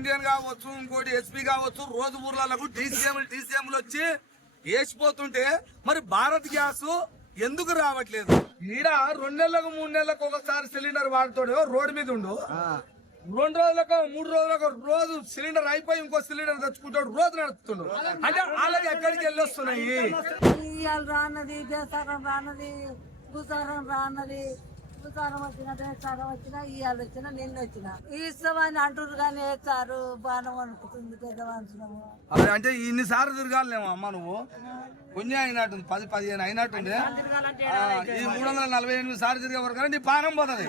Indian కావచ్చు, ఇంకోటి SP కావచ్చు, రోజు ఊర్లకు డీసీఎంలు వచ్చి వేసిపోతుంటే మరి భారత్ గ్యాస్ ఎందుకు రావట్లేదు? ఈడ 2 నెలలకు 3 నెలలకు ఒకసారి సిలిండర్ వాడుతాడు, రోడ్డు మీద ఉండు. 2 రోజులకు 3 రోజులకు రోజు సిలిండర్ అయిపోయి ఇంకో సిలిండర్ తెచ్చుకుంటాడు, రోజు నడుపుతుండు. అంటే వాళ్ళకి ఎక్కడికి వెళ్ళి వస్తున్నాయి? రానది బేసారం రానది, భూసారం రానది. భూసారం వచ్చిన బేసారం వచ్చిన ఇవాళ వచ్చిన నిన్న వచ్చిన ఇస్తామని అంటారు కానీ వేస్తారు. బాణం అనుకుంటుంది పెద్ద మనుషులము. అంటే ఇన్నిసార్లు తిరగాలేమో అమ్మ నువ్వు? పుణ్యం అయినట్టుంది, 10-15 అయినట్టుంది. ఈ 348 సార్లు తిరిగే వరకు నీ పానం పోతుంది.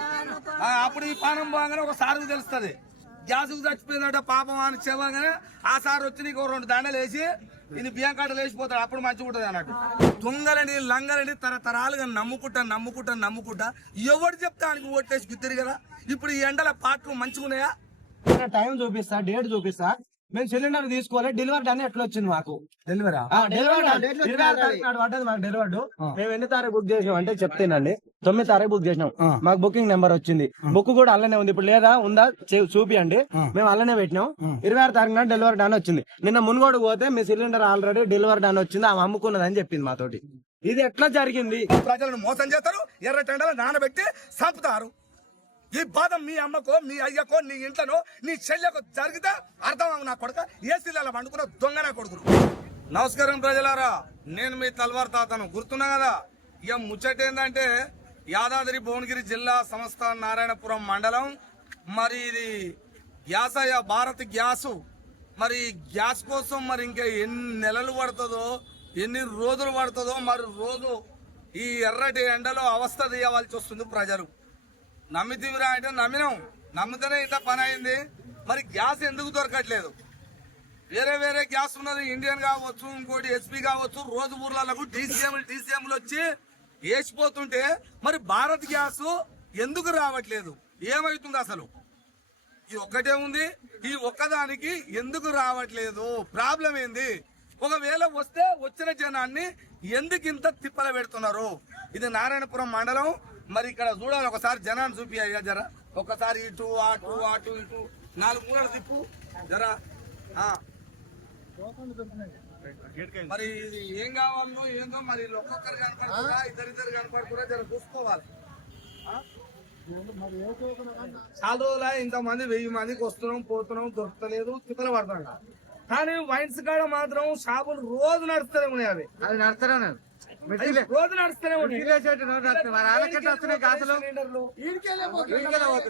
అప్పుడు ఈ పానం పోగానే ఒక సార్కు తెలుస్తుంది గ్యాస్ చచ్చిపోయిందట పాపం అని చెప్పగానే ఆ సార్ వచ్చి నీకు 2 దండలు వేసి ఇది బియ్యం కాటలు వేసిపోతాడు. అప్పుడు మంచిగా ఉంటుంది అన్నట్టు. దొంగలని లంగలని తరతరాలుగా నమ్ముకుంటా ఎవరు చెప్తానికి ఓటేసి గుర్తిరు కదా. ఇప్పుడు ఈ ఎండల పాటలు మంచిగా ఉన్నాయా? టైం చూపిస్తా, డేట్ చూపిస్తా. మేము సిలిండర్ తీసుకోవాలి, డెలివరీ అని ఎట్లా వచ్చింది మాకు? డెలివరీ పడ్డది మాకు డెలివరీ. మేము ఎన్ని తారీఖు బుక్ చేసినాం అంటే చెప్తేనండి, 9 తారీఖు బుక్ చేసినాం. మాకు బుకింగ్ నెంబర్ వచ్చింది, బుక్ కూడా అల్లనే ఉంది. ఇప్పుడు లేదా ఉందా చూపియండి. మేము అల్లనే పెట్టినాం. 26 తారీఖు డెలివరీ డాన్ వచ్చింది. నిన్న మున్గోడు పోతే మీ సిలిండర్ ఆల్రెడీ డెలివరీ డాన్ వచ్చింది, ఆమె అమ్ముకున్నది అని చెప్పింది మాతోటి. ఇది ఎట్లా జరిగింది? ప్రజలను మోసం చేస్తారు, ఎర్ర టెండలు నానబెట్టి చంపుతారు. ఈ బాధ మీ అమ్మకో, మీ అయ్యకో, నీ ఇంట్లోనో, నీ చెల్లెకో జరిగితే అర్థం నా కొడుక ఏసీలలో వండుకున్న దొంగ నా కొడుకులు. నమస్కారం ప్రజలారా, నేను మీ తల్వార్ తాతను. గుర్తున్నా కదా? ఇక ముచ్చట ఏంటంటే యాదాద్రి భువనగిరి జిల్లా సంస్థ నారాయణపురం మండలం. మరి ఇది గ్యాసయ్య భారత్ గ్యాసు. మరి గ్యాస్ కోసం మరి ఇంకా ఎన్ని నెలలు పడుతుందో, ఎన్ని రోజులు పడుతుందో, మరి రోజు ఈ ఎర్రటి ఎండలో అవస్థ తీయవలసి వస్తుంది ప్రజలు. నమ్మితీవిరా అంటే నమ్మినాం, నమ్మితేనే ఇంత పని అయింది. మరి గ్యాస్ ఎందుకు దొరకట్లేదు? వేరే గ్యాస్ ఉన్నది, ఇండియన్ కావచ్చు, ఇంకోటి ఎస్పీ కావచ్చు, రోజు ఊర్లకు డీసీఎంలు వచ్చి వేసిపోతుంటే మరి భారత్ గ్యాస్ ఎందుకు రావట్లేదు? ఏమవుతుంది అసలు? ఈ ఒక్కటే ఉంది, ఈ ఒక్కదానికి ఎందుకు రావట్లేదు? ప్రాబ్లం ఏంది? ఒకవేళ వస్తే వచ్చిన జనాన్ని ఎందుకు ఇంత తిప్పల పెడుతున్నారు? ఇది నారాయణపురం మండలం. మరి ఇక్కడ చూడాలి, ఒకసారి జనాన్ని చూపి అయ్యా జర. ఒకసారి ఇటు అటు అటు ఇటు 4 మూలలు తిప్పు జరా. మరి ఇది ఏం కావాలో ఏందో మరి ఒక్కొక్కరు కనపడుతున్నా, ఇద్దరిద్దరు కనపడుతున్నా, జర చూసుకోవాలి. చాలా రోజుల ఇంతమంది 1000 మందికి వస్తున్నాం పోతున్నాం, దొరకలేదు, తిప్పలు పడుతున్నాం. కానీ వైన్స్ కాడ మాత్రం షాపులు రోజు నడుస్తూనే ఉన్నాయి. అది నడుస్తూనే ఉన్నాయి, రోజు నడుస్తూనే ఉన్నాయి.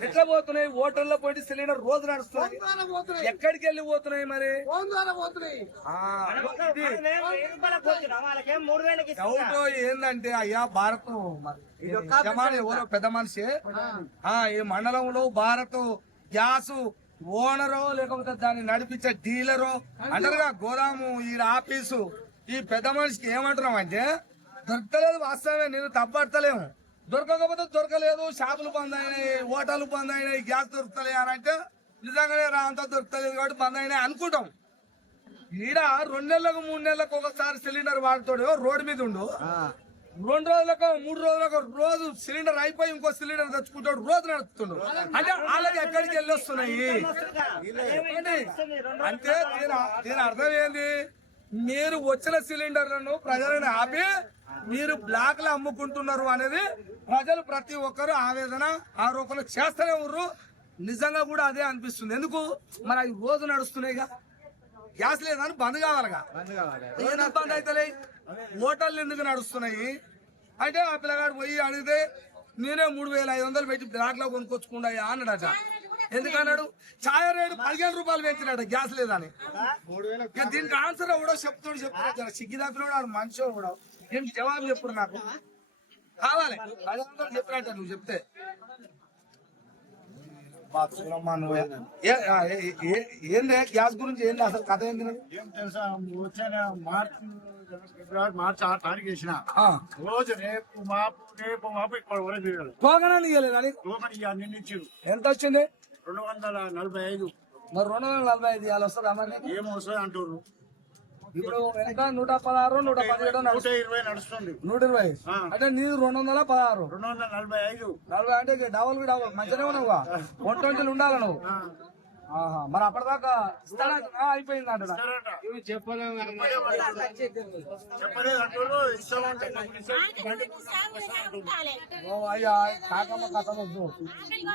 ఎట్లా పోతున్నాయి? హోటల్లో పోయి సిలిండర్ రోజు నడుస్తున్నాయి. ఎక్కడికి వెళ్ళి పోతున్నాయి? మరి డౌట్ ఏంటంటే అయ్యా, భారత్ యజమాని ఎవరో పెద్ద మనిషి ఈ మండలంలో భారత్ గ్యాస్ ఓనరో లేకపోతే దాన్ని నడిపించే డీలరో అంటారుగా, గోదాము ఈ ఆఫీసు, ఈ పెద్ద మనిషికి ఏమంటున్నాం అంటే దొరకలేదు. వాస్తవమే, నేను తప్పడతలేము. దొరకకపోతే దొరకలేదు, షాపులు బంద్ అయినాయి, హోటల్ బంద్ అయినాయి, గ్యాస్ దొరుకుతలే అని అంటే నిజంగానే అంతా దొరుకుతలేదు కాబట్టి బంద్ అయినాయి అనుకుంటాం. ఈడ 2 నెలలకు 3 నెలలకు ఒకసారి సిలిండర్ వాడుతాడు, రోడ్డు మీద ఉండు. 2 రోజులకు 3 రోజులకు రోజు సిలిండర్ అయిపోయి ఇంకో సిలిండర్ తెచ్చుకుంటాడు, రోజు నడుపుతుండు. అంటే వాళ్ళకి ఎక్కడికి వెళ్ళి వస్తున్నాయి? అంటే దీని అర్థం ఏంది? మీరు వచ్చిన సిలిండర్లను ప్రజలను ఆపి మీరు బ్లాక్ లో అమ్ముకుంటున్నారు అనేది ప్రజలు ప్రతి ఒక్కరు ఆవేదన ఆరోపణ చేస్తూనే ఉన్నారు. నిజంగా కూడా అదే అనిపిస్తుంది. ఎందుకు మరి అవి రోజు నడుస్తున్నాయిగా, గ్యాస్ లేదని బంద్ కావాలిగా. ఎందుకు బంద్ అయితే హోటల్ ఎందుకు నడుస్తున్నాయి అంటే ఆ పిల్లగాడు పోయి అడిగితే నేనే 3500 పెట్టి బ్లాక్ లో కొనుక్కొచ్చుకుండా అన్నాడట. ఎందుకన్నాడు? ఛాయ రేటు 15 రూపాయలు పెంచినాడు గ్యాస్ లేదని. దీనికి ఆన్సర్ కూడా చెప్తున్నాడు. సిగ్గిదాపిన మనిషి కూడా ఏం జవాబు చెప్పుడు నాకు కావాలి. 1000 చెప్పినట్ట నువ్వు చెప్తే. ఏంది గ్యాస్ గురించి ఏంది అసలు కథ ఏంది? ఏం తెలుసా, వచ్చే మార్చి 6 తారీఖు వేసిన రోజు రేపు మాపు ఇక్కడ వరకు టోకన్ ఇవ్వలేదు. నిన్న ఇచ్చారు. ఎంత వచ్చింది? 245. మరి 245 ఇవాళ వస్తుందా? మరి ఏం వస్తుంది అంటారు. ఇప్పుడు ఎంత 116, 117 120 నడుస్తుంది. 120 అంటే నీరు 216, 245 40 అంటే డబల్ మంచిగానే ఉన్నావుగా. 120 ఉండాలి నువ్వు. మరి అప్పటిదాకా ఇస్తానంటున్నా అయిపోయింది అంటున్నా. ఇవి చెప్పలేము కానీ చెప్పలేదు అంటారు. ఇస్తామంటే ఓ అయ్యా కాకమ్మ కథ వద్దు.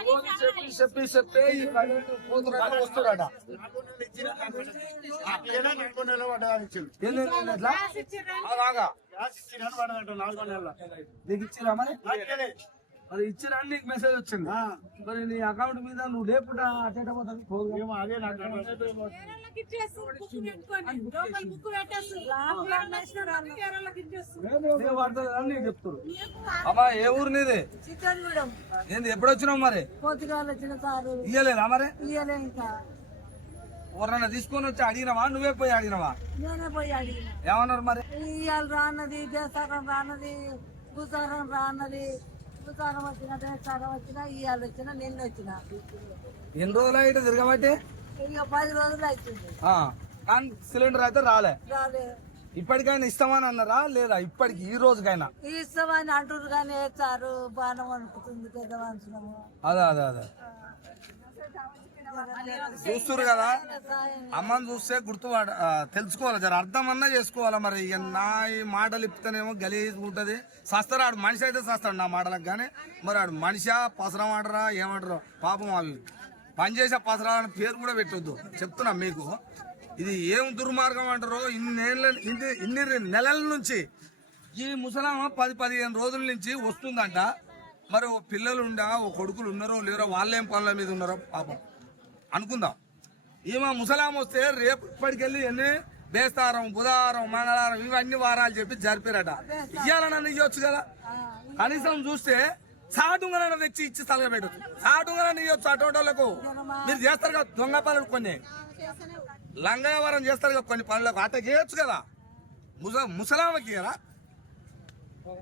రోజు చెప్పి ఈ కరెంటు పోతున్నట్టు వస్తున్నాడట. నాకు నెల పడ్డదని ఇచ్చింది. ఎన్ని ఎట్లా అలాగా గ్యాస్ ఇచ్చిన పడదంట 4 నెలల. నీకు ఇచ్చిరా మరి నాకేలే. మరి ఇచ్చిరా అని నీకు మెసేజ్ వచ్చింది. మరి నీ అకౌంట్ మీద నువ్వు లేకుండా అటెండ్ పోతుంది. ఏమో అదే నాకు నీకు చెప్తారు. అమ్మా ఏ ఊరు నీది? చికెన్ కూడా ఏంది ఎప్పుడు వచ్చినావు మరి? పొద్దుగాలు వచ్చిన సారు ఇయ్యలేదా మరి? ఇయ్యలే ఇంకా ఎవరన్నా తీసుకొని వచ్చి అడిగినవా నువ్వే పోయి అడిగినవా? నేనే పోయి అడిగిన ఏమన్నారు మరి? ఇయ్యాలు రాన్నది బేసారం రాన్నది గుసారం రాన్నది గుసారం వచ్చిన బేసారం వచ్చిన ఇయ్యాలు వచ్చిన నిన్న వచ్చిన ఎన్ని రోజులు అయితే తిరగబట్టి? ఇక 10 రోజులు అవుతుంది కానీ సిలిండర్ అయితే రాలే. రాలే ఇప్పటికైనా ఇస్తామని అన్నారా లేదా? ఇప్పటికి ఈ రోజుకైనా ఇస్తామని అంటారు కానీ వేస్తారు బాణం అనుకుతుంది పెద్ద మనుషులము అదే అదే అదే చూస్తురు కదా. అమ్మని చూస్తే తెలుసుకోవాలి, జర అర్థం అన్నా చేసుకోవాలా. మరి ఇక నా ఈ మాటలు ఇప్పుతేనేమో గలీజ్ ఉంటది. సస్తాడు ఆడు మనిషి అయితే సస్తాడు నా మాటలకు. కానీ మరి ఆడు మనిషా పసరం ఆడరా ఏమంటారు పాపం. అవి పనిచేసే పసరా అని పేరు కూడా పెట్టొద్దు చెప్తున్నా మీకు. ఇది ఏం దుర్మార్గం అంటారో. ఇన్ని నెలల నుంచి ఈ ముసలామ 10-15 రోజుల నుంచి వస్తుందంట. మరి ఓ పిల్లలు ఉండా ఓ కొడుకులు ఉన్నారో లేరో, వాళ్ళేం పనుల మీద ఉన్నారో పాపం అనుకుందాం. ఈమె ముసలాం వస్తే రేపు ఇప్పటికెళ్ళి ఎన్ని బేస్తారం బుధవారం మంగళవారం ఇవన్నీ వారాలు చెప్పి జరిపారట. ఇయ్యాలన్నా ఇవ్వచ్చు కదా. కనీసం చూస్తే సాటుంగనన్నా తెచ్చి ఇచ్చి తలగా పెట్టచ్చు. సాటుంగనన్నా ఇవ్వచ్చు అటోటోళ్లకు. మీరు చేస్తారు కదా దొంగ పనులు, కొన్ని లంగ వ్యవహారం చేస్తారు కదా కొన్ని పనులకు, అట్లా చేయొచ్చు కదా. ముసలామకి కదా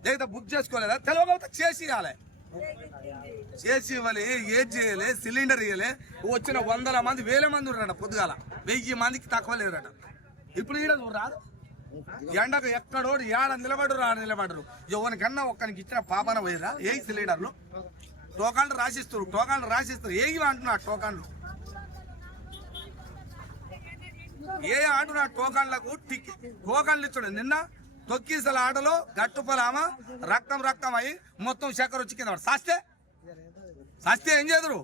లేదా బుక్ చేసుకోలేదా? తెలియకపోతే చేసి ఇవ్వాలి. చేసి ఇవ్వాలి. ఏది చేయాలి? సిలిండర్ ఇవ్వాలి. వచ్చిన 100 మంది 1000 మంది ఉన్నారట. పొద్దుగాల 1000 మందికి తక్కువ లేరట. ఇప్పుడు ఈడ రాదు ఎండకు ఎక్కడో ఏడ నిలబడరు. ఎవరికన్నా ఒక్కరికి ఇచ్చిన పాపన పోయిరా ఏ సిలిండర్లు టోకాన్లు రాసిస్తారు. ఏవి అంటున్నా టోకాన్లు ఏ అంటున్నా టోకాన్లకు టోకాన్లు ఇచ్చాడు. నిన్న తొక్కిసల ఆటలో గట్టుపలామ రక్తం అయ్యి మొత్తం చక్కెర వచ్చి కింద సస్తే ఏం చేదురు?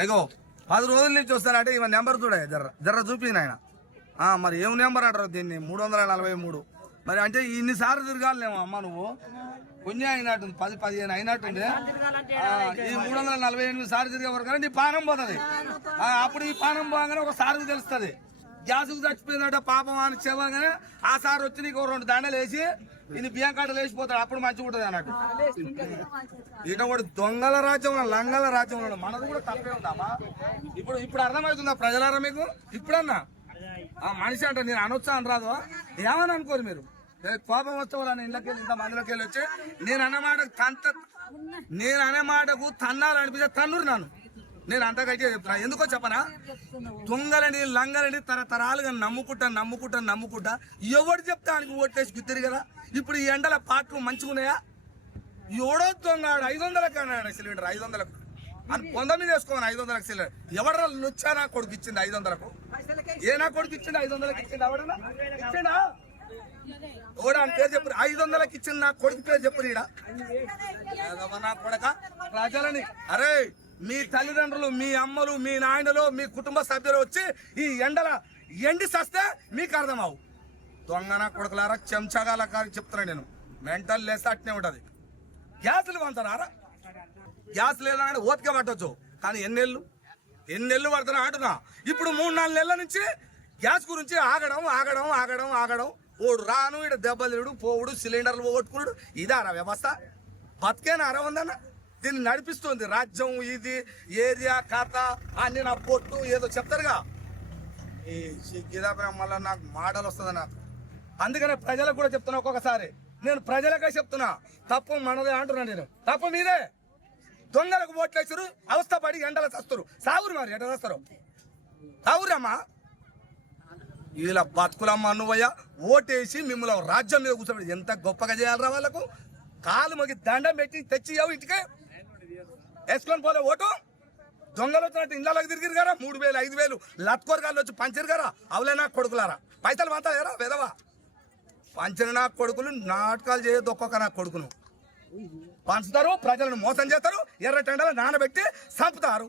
అయ్యో 10 రోజుల నుంచి వస్తారంటే ఈమె నెంబర్ చూడే జర్ర చూపించిన ఆయన. మరి ఏం నెంబర్ అంటారు దీన్ని? 343. మరి అంటే ఇన్నిసార్లు తిరగాలేమో అమ్మ నువ్వు. పుణ్యం అయినట్టుంది 10-15 అయినట్టుంది. ఈ 348 సార్లు తిరిగే వరకు నీ పానం పోతుంది. అప్పుడు ఈ పానం పోగానే ఒక సార్కు తెలుస్తుంది గ్యాస్కు చచ్చిపోయిందట పాపం అని చెప్పగానే ఆ సార్ వచ్చి నీకు 2 దండలు వేసి ఇది బియ్యం కాటలు వేసిపోతాడు. అప్పుడు మంచిగా ఉంటుంది అన్నట్టు. ఇట కూడా దొంగల రాజ్యంలో లంగల రాజ్యంలో మనది కూడా తప్పే ఉందమ్మా. ఇప్పుడు అర్థమవుతుందా ప్రజలారా మీకు? ఇప్పుడన్నా మనిషి అంటే నేను అనొచ్చా అని రాదు ఏమని అనుకోరు మీరు. కోపం వస్తే వాళ్ళని ఇళ్ళకెళ్ళి ఇంత మందిలోకి వెళ్ళి వచ్చి నేను అనే మాటకు తన్నాలనిపిస్తే తన్నురు నేను అంతకైతే చెప్తున్నా. ఎందుకో చెప్పనా? దొంగలని లంగలని తరతరాలుగా నమ్ముకుంటా ఎవడు చెప్తా ఆయనకు ఓటేసి గుర్తిరు కదా. ఇప్పుడు ఈ ఎండల పాటలు మంచిగా ఉన్నాయా? ఎవడో దొంగ 500కి అన్నాడు సిలిండర్. 500కు అని 19 వేసుకోమని 500కి సిలిండర్. ఎవడరా నొచ్చా నా కొడుకు ఇచ్చింది 500కు? ఏ నా కొడుకు ఇచ్చింది 500కి ఇచ్చింది? ఎవడన్నా ఇచ్చిండా? ఓడా అని పేరు చెప్పు. 500కి ఇచ్చింది నా కొడుకు పేరు చెప్పు. నా కొడక ప్రజలని అరే మీ తల్లిదండ్రులు మీ అమ్మలు మీ నాయనలు మీ కుటుంబ సభ్యులు వచ్చి ఈ ఎండి సస్తే మీకు అర్థమవు. దొంగన కొడుకులారా చెంచగాల కాని చెప్తున్నా నేను. మెంటల్ లేస్తే అట్నే ఉంటది. గ్యాసులు కొంటారా? గ్యాస్ లేదా ఓపిక పట్టవచ్చు. కానీ ఎన్నెళ్ళు పడుతున్నా అంటున్నా. ఇప్పుడు 3-4 నెలల నుంచి గ్యాస్ గురించి ఆగడం ఓడు రాను ఇడ దెబ్బలు పోవుడు సిలిండర్లు పోగొట్టుకున్నాడు. ఇదారా వ్యవస్థ? బతికేనా ఉందన్న? దీన్ని నడిపిస్తుంది రాజ్యం. ఇది ఏరియా కథ అన్ని నా పొట్టు ఏదో చెప్తారుగా. ఈ సిగ్గిదాపై మళ్ళీ నాకు మాటలు వస్తుంది నాకు. అందుకనే ప్రజలకు కూడా చెప్తున్నా. ఒక్కొక్కసారి నేను ప్రజలకే చెప్తున్నా, తప్పు మనదే అంటున్నా. నేను తప్పు మీదే. దొంగలకు ఓట్లేసారు, అవస్థ పడి ఎండలు చస్తారు. సావురు మరి ఎట్లా చేస్తారు? సావురమ్మా ఇలా బతుకులమ్మ నువ్వయ్యా. ఓటేసి మిమ్మల్ని రాజ్యం మీద కూర్చోబెట్టి ఎంత గొప్పగా చేయాలరా వాళ్ళకు. కాలు మగి దండం పెట్టి తెచ్చి ఇంటికే వేసుకొని పోలే ఓటు. దొంగలు వచ్చినట్టు ఇళ్ళకి తిరిగిరు కదా 3,000 5,000 లత్కోరగాళ్ళు వచ్చి పంచరు కదా అవులే నా కొడుకులారా పైసలు మాట్లాడారా వెదవా పంచిన నా కొడుకులు నాటకాలు చేయొద్దు ఒక్కొక్క నా కొడుకును పంచుతారు ప్రజలను మోసం చేస్తారు ఎర్ర టెండలు నానబెట్టి చంపుతారు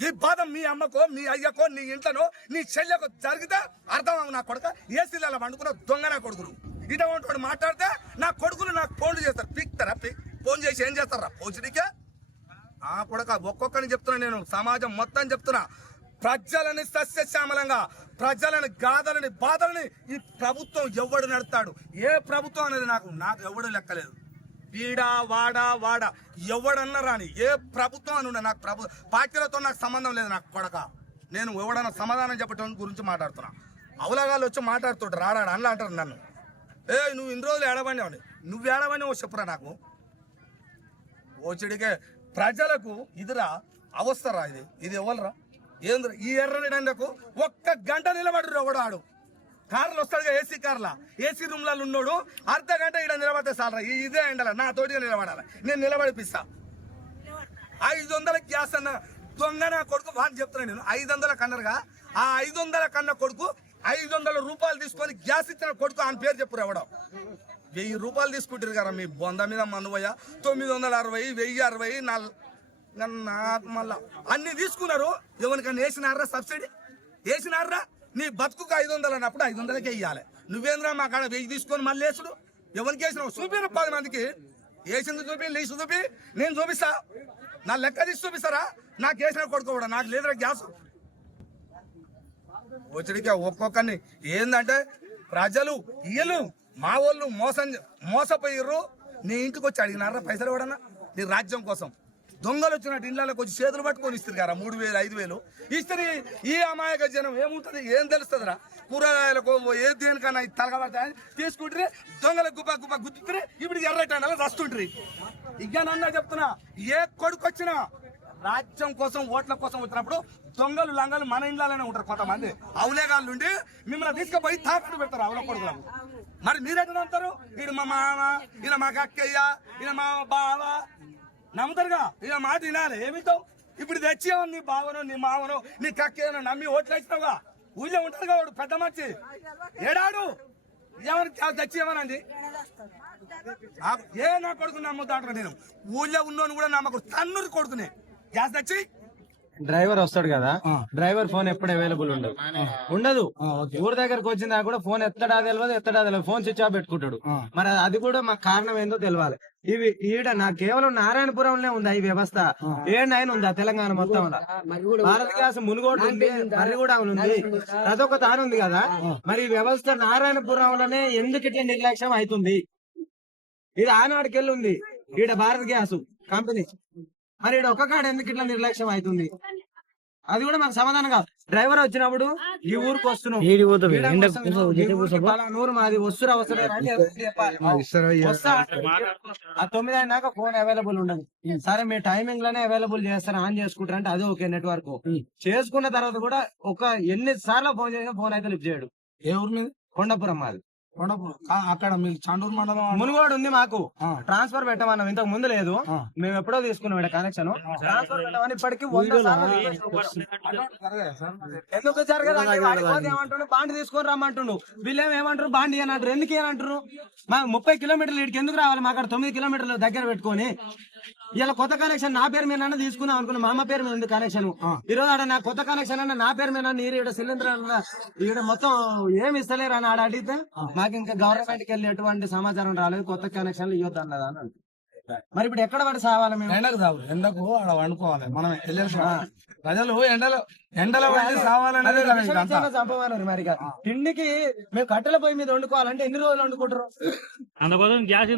ఈ బాధ మీ అమ్మకో మీ అయ్యకో నీ ఇంట్లోనో నీ చెల్లెకో జరిగితే అర్థం నా కొడుక ఏసీలలో వండుకున్న దొంగ నా కొడుకులు ఇటువంటి మాట్లాడితే నా కొడుకులు నాకు ఫోన్లు చేస్తారు పిక్తారా ఫోన్ చేసి ఏం చేస్తారా పోచుడికే ఆ కొడుక ఒక్కొక్కరిని చెప్తున్నా నేను సమాజం మొత్తం చెప్తున్నా ప్రజలని సస్యశ్యామలంగా ప్రజలని గాథలని బాధలని ఈ ప్రభుత్వం ఎవడు నడుస్తాడు ఏ ప్రభుత్వం అనేది నాకు ఎవడు లెక్కలేదు వీడా వాడ ఎవడన్నా రాని ఏ ప్రభుత్వం అని నాకు పార్టీలతో నాకు సంబంధం లేదు నాకు కొడక నేను ఎవడన్నా సమాధానం చెప్పటం గురించి మాట్లాడుతున్నా అవలగాళ్ళు వచ్చి మాట్లాడుతుంటారు రాడాడు అలా అంటారు నన్ను నువ్వు ఇన్ని రోజులు ఏడవని నువ్వు ఏడవని ఓ చెప్పురా నాకు ఓచిడికే ప్రజలకు ఇదిరా అవస్థరా ఇది ఎవరురా ఏంద్ర ఈ ఎర్రని దండకు ఒక్క గంట నిలబడు ఎవడాడు కార్లు వస్తాడుగా ఏసీ కార్లా ఏసీ రూమ్లలో ఉన్నోడు అర్ధ గంట ఇక్కడ నిలబడితే సాలరా ఇదే ఎండాల నా తోటిగా నిలబడాలి నేను నిలబడిపిస్తా 500 గ్యాస్ అన్న దొంగ నా కొడుకు వాడిని చెప్తున్నా నేను 500 కన్నరుగా ఆ 500 కన్న కొడుకు 500 రూపాయలు తీసుకొని గ్యాస్ ఇచ్చిన కొడుకు ఆయన పేరు చెప్పురు ఎవడో 1000 రూపాయలు తీసుకుంటారు కదా మీ బొంద మీద మనువయ్య 960 1060 నాకు మళ్ళా అన్ని తీసుకున్నారు ఎవరికన్నా వేసినారా సబ్సిడీ వేసినారా నీ బతుకుకు 500 అన్నప్పుడు 500కే ఇవ్వాలి నువ్వేంద్రా మా కాడ 1000 తీసుకొని మళ్ళీ వేసుడు ఎవరికి వేసినావు చూపిన 10 మందికి వేసింది చూపి లీసు చూపి నేను చూపిస్తా నా లెక్క తీసి చూపిస్తారా నాకు వేసిన కొడుకు కూడా నాకు లేదురా గ్యాస్ వచ్చడికి ఒక్కొక్కరిని ఏందంటే ప్రజలు వీళ్ళు మా వాళ్ళు మోసపోయిర్రు నీ ఇంటికి వచ్చి అడిగినారా పైసలు కూడా నీ రాజ్యం కోసం దొంగలు వచ్చినట్టు ఇళ్ళకి వచ్చి చేతులు పట్టుకొని ఇస్తారు కదా 3,000 5,000 ఇస్తారు ఈ అమాయక జనం ఏముంటుంది ఏం తెలుస్తుందిరా కూరగాయలకు ఏ దేనికన్నా తలగబడతాయని తీసుకుంటారు దొంగలకు గుప్ప గుర్తుతారు ఇప్పుడు ఎర్రటండలో రస్తుంటారు ఇక చెప్తున్నా ఏ కొడుకు వచ్చినా రాజ్యం కోసం ఓట్ల కోసం వచ్చినప్పుడు దొంగలు లంగలు మన ఇంట్లోనే ఉంటారు కొంతమంది అవులేగాళ్ళు ఉండి మిమ్మల్ని తీసుకుపోయి తాకట్టు పెడతారు అవుల కొడుకులకు మరి మీరెట్లా అంటారు ఈయన మా మామ ఈయన మా అక్కయ్య ఈయన మా బావ నమ్ముతారుగా ఇక మాట వినాలి ఏమిటావు ఇప్పుడు తెచ్చేవని నీ బావనో నీ మావనో నీ కక్కేనో నమ్మి ఓట్లు వేసినావుగా ఊళ్ళో ఉంటారుగా వాడు పెద్ద మర్చి ఏడాడు ఎవరు తెచ్చేవనండి ఏ నా కొడుకు నమ్ముతాడు నేను ఊళ్ళో ఉన్నోని కూడా నమ్మకు తన్నురు కొడుకునే గ్యాస్ తెచ్చి డ్రైవర్ వస్తాడు కదా డ్రైవర్ ఫోన్ ఎప్పుడు అవైలబుల్ ఉండదు ఊరి దగ్గరకు వచ్చిందా కూడా ఫోన్ ఎత్తడా తెలియదు ఫోన్ స్విచ్ ఆఫ్ పెట్టుకుంటాడు మరి అది కూడా మాకు కారణం ఏందో తెలియాలి ఇవి ఈడ నాకు కేవలం నారాయణపురంలో ఉందా ఈ వ్యవస్థ ఏడైనా ఉందా తెలంగాణ మొత్తం భారత గ్యాస్ మునుగోడు ఉంది మర్రిగూడ ఉంది అదొక తాను ఉంది కదా మరి ఈ వ్యవస్థ నారాయణపురంలోనే ఎందుకు ఇట్లా నిర్లక్ష్యం అవుతుంది ఇది ఆనాడికెళ్ళి ఉంది ఈడ భారత గ్యాస్ కంపెనీ మరి ఇక్కడ ఒక్క కాడ ఎందుకు ఇట్లా నిర్లక్ష్యం అవుతుంది అది కూడా మాకు సమాధానం కాదు డ్రైవర్ వచ్చినప్పుడు ఈ ఊరికి వస్తున్నావు నూరు మాది వస్తురా ఆ 9 అయినాక ఫోన్ అవైలబుల్ ఉండదు సరే మీ టైమింగ్ లోనే అవైలబుల్ చేస్తారా ఆన్ చేసుకుంటారు అంటే అదే ఓకే నెట్వర్క్ చేసుకున్న తర్వాత కూడా ఒక ఎన్ని సార్లు ఫోన్ చేసినా ఫోన్ అయితే లిఫ్ట్ చేయడు ఏ ఊరు మీద కొండపురం మాది అక్కడ మీరు చాండూరు మండలం మునుగోడు ఉంది మాకు ట్రాన్స్ఫర్ పెట్టమన్నాం ఇంతకు ముందు లేదు మేము ఎప్పుడో తీసుకున్నాం ఇక్కడ కనెక్షన్ ట్రాన్స్ఫర్ పెట్టమని ఇప్పటికి 100 సార్లు ఎందుకు జరగదు ఏమంటుండు బాండ్ తీసుకొని రమ్మంటుండు వీళ్ళేం ఏమంటారు బాండ్ ఏమంటారు ఎందుకు ఏమంటారు మా 30 కిలోమీటర్లు ఇక్కడికి ఎందుకు రావాలి మా అక్కడ 9 కిలోమీటర్లు దగ్గర పెట్టుకొని ఇలా కొత్త కనెక్షన్ నా పేరు మీద తీసుకుందాం అనుకున్నా మా అమ్మ పేరు మీద ఉంది కనెక్షన్ ఈ రోజు ఆడ నా కొత్త కనెక్షన్ అన్న నా పేరు మీద నీరు ఇక్కడ సిలిండర్ ఇక్కడ మొత్తం ఏమి ఇస్తలేరు అని ఆడ అడిగితే మాకు ఇంకా గవర్నమెంట్ కి వెళ్ళి ఎటువంటి సమాచారం రాలేదు కొత్త కనెక్షన్లు ఇవ్వద్దు అన్నదా అని మరి ఇప్పుడు ఎక్కడ పడి సావాలి మేము ఎండకు సాగు ఎండకు ఆడ వండుకోవాలి మనం ప్రజలు ఎండలో సావాలనేది చంపమన్నారు మరి తిండికి మేము కట్టెల పొయ్యి మీద వండుకోవాలంటే ఎన్ని రోజులు వండుకుంటారు అందుకోసం గ్యాస్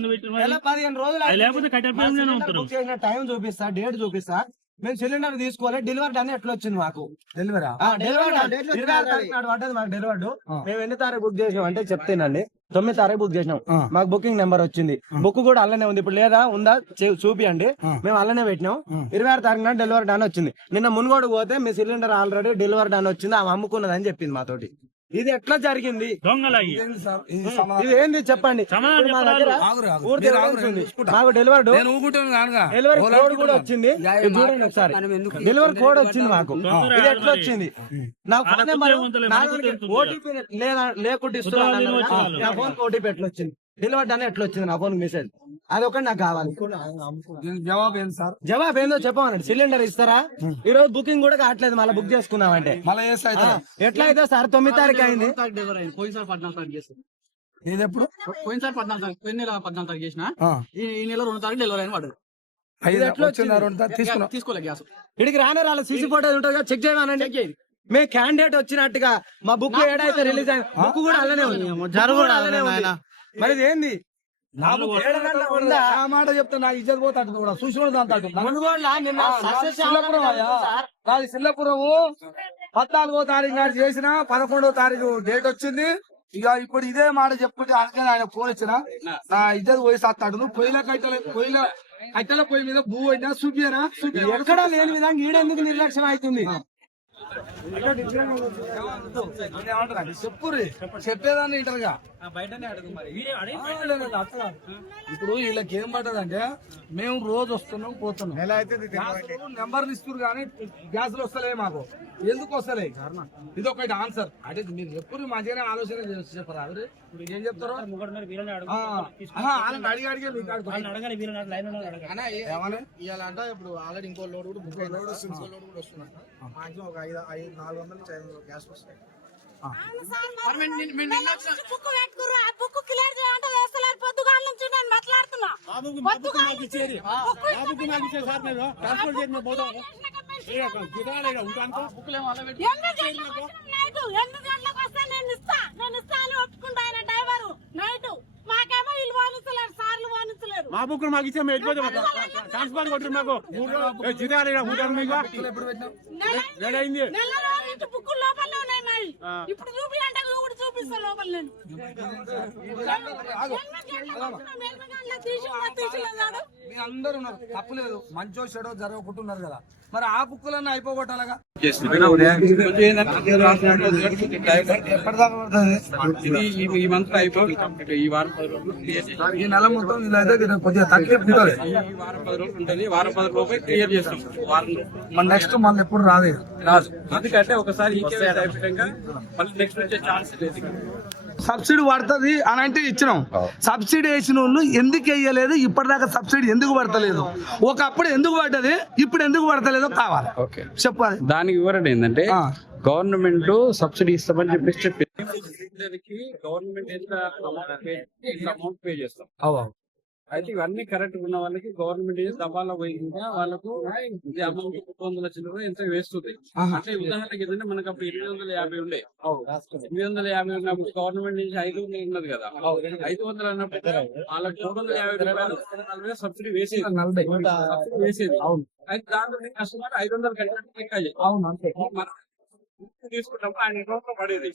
15 రోజులు టైం చూపిస్తా డేట్ చూపిస్తా మేము సిలిండర్ తీసుకోవాలి డెలివరీ అని ఎట్లా వచ్చింది మాకు డెలివరీ పడ్డది మాకు డెలివరీ మేము ఎన్ని తారీఖు బుక్ చేసాం అంటే చెప్తేనండి 9 తారీఖు బుక్ చేసినాం మాకు బుకింగ్ నెంబర్ వచ్చింది బుక్ కూడా అల్లనే ఉంది ఇప్పుడు లేదా ఉందా చూపియండి మేము అల్లనే పెట్టినాం 26 తారీఖున డెలివరీ అని వచ్చింది నిన్న మునుగోడు పోతే మీ సిలిండర్ ఆల్రెడీ డెలివరీ అని వచ్చింది ఆమె అమ్ముకున్నది అని చెప్పింది మాతోటి ఇది ఎట్లా జరిగింది? దొంగలయ్యి ఏంది సార్ ఇది సమాధానం? ఇది ఏంది చెప్పండి. సమాధానం ఇప్పుడు మా చెప్పరాదు. దగ్గర ఆగురు, ఆగురు. పూర్తి మీరు evidence ఆగురు, ఉంది. చూసుకుంటా. మాకు డెలివర్డ్ నేను ఊగుంటాను కానుగా. డెలివరీ ఓలా కోడ్ కూడా వచ్చింది. ఇది చూడండి ఒకసారి, డెలివరీ కోడ్ వచ్చింది మాకు. ఇది ఎట్లా వచ్చింది? నా ఫోన్ నెంబర్ ఓటీపీ లేకుండా ఇస్తున్నాను. నా ఫోన్ ఓటీపీ ఎట్లా వచ్చింది? డెలివర్డ్ అని ఎట్లా వచ్చింది నా ఫోన్ మెసేజ్? అది ఒకటి నాకు కావాలి. దీనికి జవాబు ఏంది సార్? జవాబు ఏందో చెప్పమన్నాడు. సిలిండర్ ఇస్తారా? ఈ రోజు బుకింగ్ కూడా కావట్లేదు, మళ్ళీ బుక్ చేసుకున్నామంటే మళ్ళీ ఏ సైతం ఎట్లా అయితే సార్ 9 తారీఖు అయింది. పోయినసారి 14 తారీఖు చేస్తాను. ఇది ఎప్పుడు పోయినసారి 14 తారీఖు, పోయిన నెల 14 తారీఖు చేసిన. ఆ. ఈ నెల 2 తారీఖు డెలివరీ అయిన వాడు ఐదు ఎట్లా వచ్చింది తీసుకున్నా తీసుకోలే గ్యాస్. ఇడికి రానే రాలేదు. సీసీ ఫోటో ఉంటుంది కదా, చెక్ చేయమనండి. మే క్యాండిడేట్ వచ్చినట్టుగా మా బుక్ ఏడైతే రిలీజ్ అయింది, బుక్ కూడా అలానే ఉంది. కూడా అలానే ఉంది. మరి ఇది ఏంది? నా బుక్ 7 గంటలకు ఉందా? ఆ మాట చెప్తే నా ఇజ్జత్ పోతాడు కూడా చూసుకోవడం అంటాడు. మునుగోడులా నిన్న సక్సెస్ సిల్లపురం అయ్యా. నాది సిల్లపురము 14వ తారీఖు నాడు చేసిన 11వ తారీఖు డేట్ వచ్చింది. ఇక ఇప్పుడు ఇదే మాట చెప్పుకుంటే అందుకని ఆయన ఫోన్ ఇచ్చిన నా ఇజ్జత్ పోయి సత్తాడు. నువ్వు పొయ్యిల కట్టెల పొయ్యి మీద భూ అయినా చూపియనా ఎక్కడా లేని విధంగా ఈడెందుకు నిర్లక్ష్యం అవుతుంది? చెప్పుర్రి చెప్పేదాన్ని ఇంటర్గా ఇప్పుడు వీళ్ళకి ఏం పడ్డదంటే మేము రోజు వస్తున్నాం పోతున్నాం. నెంబర్లు ఇస్తున్నారు కానీ గ్యాస్లు వస్తలే మాకు. ఎందుకు వస్తలే? ఇది ఒకటి ఆన్సర్. అంటే మీరు ఎప్పుడు మంచిగానే ఆలోచన చెప్పరా? ఏం చెప్తారు? అడిగి అడిగే మీకు ఏమని ఇవాళ ఇప్పుడు ఆల్రెడీ ఇంకో లోడ్ కూడా బుక్ లోడ్ వస్తున్నారు. మాక్సిమం ఒక 400-500 గ్యాస్ వస్తాయి. బుక్ పెట్టుకుర్రు, ఆ బుక్ క్లియర్ చేయాలంటే వేస్తలేరు. పొద్దుగాల నుంచి నేను మాట్లాడుతున్నా. ఎనిమిది గంటలకు వస్తే నేను ఇస్తా అని ఒప్పుకుంటా. ఆయన డ్రైవర్ నైట్ మాకేమో ఇల్లు పోనిస్తలేరు, సార్లు పోనిస్తలేరు. మా బుక్ మాకు ఇచ్చే ట్రాన్స్ఫర్ కొట్టి మాకు నెల రోజుల నుంచి బుక్ లోపలనే ఉన్నాయి మావి. ఇప్పుడు చూపి అంటే కూడా చూపిస్తా లోపల. నేను తీసిలేదాడు. మీ అందరు ఉన్నారు, తప్పులేదు. మంచో చెడో జరగకుంటున్నారు కదా, మరి ఆ బుక్కులన్నీ అయిపోగొట్టాలగా. ఈ మంత్ అయిపోయి ఈ వారం 10 రోజులు ఈ నెల మొత్తం ఇదైతే కొద్దిగా తక్కువ ఈ వారం 10 రోజులు ఉంటుంది. వారం 10 రోజులు క్లియర్ చేస్తాం. వారం మన నెక్స్ట్ మళ్ళీ ఎప్పుడు రాదు రాదు. ఎందుకంటే ఒకసారి ఈ కేసు అయిపోయాక మళ్ళీ నెక్స్ట్ వచ్చే ఛాన్స్ లేదు. సబ్సిడీ పడుతుంది అని అంటే ఇచ్చినాం. సబ్సిడీ వేసిన వాళ్ళు ఎందుకు వేయలేదు? ఇప్పటిదాకా సబ్సిడీ ఎందుకు పడతలేదు? ఒకప్పుడు ఎందుకు పడ్డది, ఇప్పుడు ఎందుకు పడతలేదో కావాలి చెప్పాలి. దానికి వివరణ ఏంటంటే గవర్నమెంట్ సబ్సిడీ ఇస్తామని చెప్పేసి చెప్పింది. గవర్నమెంట్ ఎంత అమౌంట్ పే చేస్తాం. అయితే ఇవన్నీ కరెక్ట్ ఉన్న వాళ్ళకి గవర్నమెంట్ దఫాలో పోయిందా వాళ్ళకు ఇది అమౌంట్ 300 చిల్లర ఎంత వేస్తుంది. అంటే ఉదాహరణకి ఏంటంటే మనకు అప్పుడు 850 ఉండే. 850 ఉన్నప్పుడు గవర్నమెంట్ నుంచి 500 ఉన్నది కదా. 500 అన్నప్పుడు వాళ్ళకి 350 రూపాయలు సబ్సిడీ వేసేది. అయితే దాంట్లో కస్టమర్ 500 కట్టినట్టు మనం తీసుకుంటాము. ఆయన అకౌంట్ లో పడేది.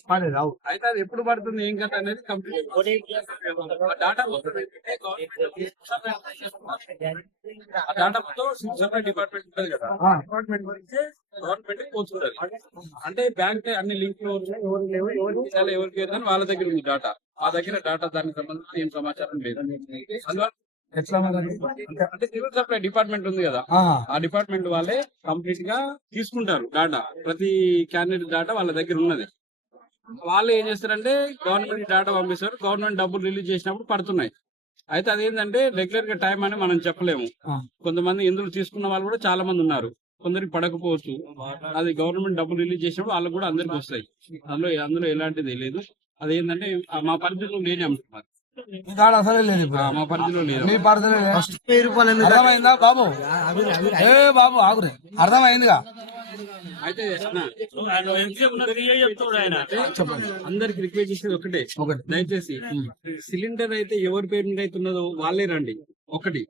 అయితే అది ఎప్పుడు పడుతుంది ఏం కదా అనేది కంప్లీట్ డాటా మొత్తం ఆ డాటా మొత్తం సెపరేట్ డిపార్ట్మెంట్ ఉంటుంది కదా. డిపార్ట్మెంట్ గురించి గవర్నమెంట్ పోల్చుకుంటుంది. అంటే బ్యాంక్ అన్ని లింక్ లో ఎవరు లేవు, ఎవరికి ఏదని వాళ్ళ దగ్గర ఉంది డాటా. ఆ దగ్గర డాటా దానికి సంబంధించి ఏం సమాచారం లేదు. అందువల్ల అంటే సివిల్ సప్లై డిపార్ట్మెంట్ ఉంది కదా, ఆ డిపార్ట్మెంట్ వాళ్ళే కంప్లీట్ గా తీసుకుంటారు డాటా. ప్రతి క్యాండిడేట్ డాటా వాళ్ళ దగ్గర ఉన్నది. వాళ్ళు ఏం చేస్తారంటే గవర్నమెంట్ డాటా పంపిస్తారు. గవర్నమెంట్ డబ్బులు రిలీజ్ చేసినప్పుడు పడుతున్నాయి. అయితే అదేంటంటే రెగ్యులర్ గా టైం అని మనం చెప్పలేము. కొంతమంది ఇందులో తీసుకున్న వాళ్ళు కూడా చాలా మంది ఉన్నారు. కొందరికి పడకపోవచ్చు. అది గవర్నమెంట్ డబ్బులు రిలీజ్ చేసినప్పుడు వాళ్ళకి కూడా అందరికి వస్తాయి. అందులో ఎలాంటిది లేదు. అదేంటంటే మా పరిధిలో లేని అంటున్నారు. అసలే లేదు, మా పరిధిలో లేదు. మీ పరిధిలో లేదు. అర్థమైందా బాబు? ఏ బాబు ఆగురే, అర్థమైందిగా. అయితే అందరికి రిక్వెస్ట్ చేసేది ఒకటే, దయచేసి సిలిండర్ అయితే ఎవరి పేరు మీద అయితే ఉన్నదో వాళ్ళే రండి. ఒకటి,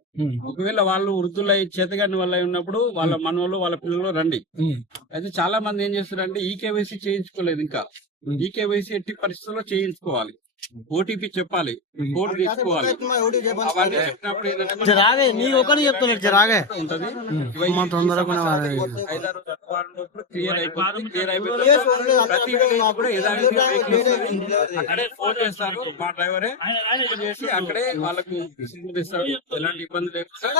ఒకవేళ వాళ్ళు వృద్ధులై చేతగాని వల్ల ఉన్నప్పుడు వాళ్ళ మనవలు వాళ్ళ పిల్లలు రండి. అయితే చాలా మంది ఏం చేస్తారంటే ఈ కేవైసీ చేయించుకోలేదు. ఇంకా ఈ కేవైసీ ఎట్టి పరిస్థితుల్లో చేయించుకోవాలి. ఓటీపీ చెప్పాలి, కోడ్ తెచ్చుకోవాలి. అవన్నీ చెప్పినప్పుడు ఏంటంటే రాగే నీ ఒకటి చెప్తాను రాగే ఉంటది. తొందరగా ఐదారు వారం లోపల క్లియర్ అయిపోతుంది. క్లియర్ అయిపోతుంది. ప్రతి విలేజ్ కూడా యథావిధిగా వెహికల్స్ అక్కడే ఫోన్ చేస్తారు, మా డ్రైవరే ఫోన్ చేసి అక్కడే వాళ్ళకు ఇస్తారు. ఎలాంటి ఇబ్బంది లేకుండా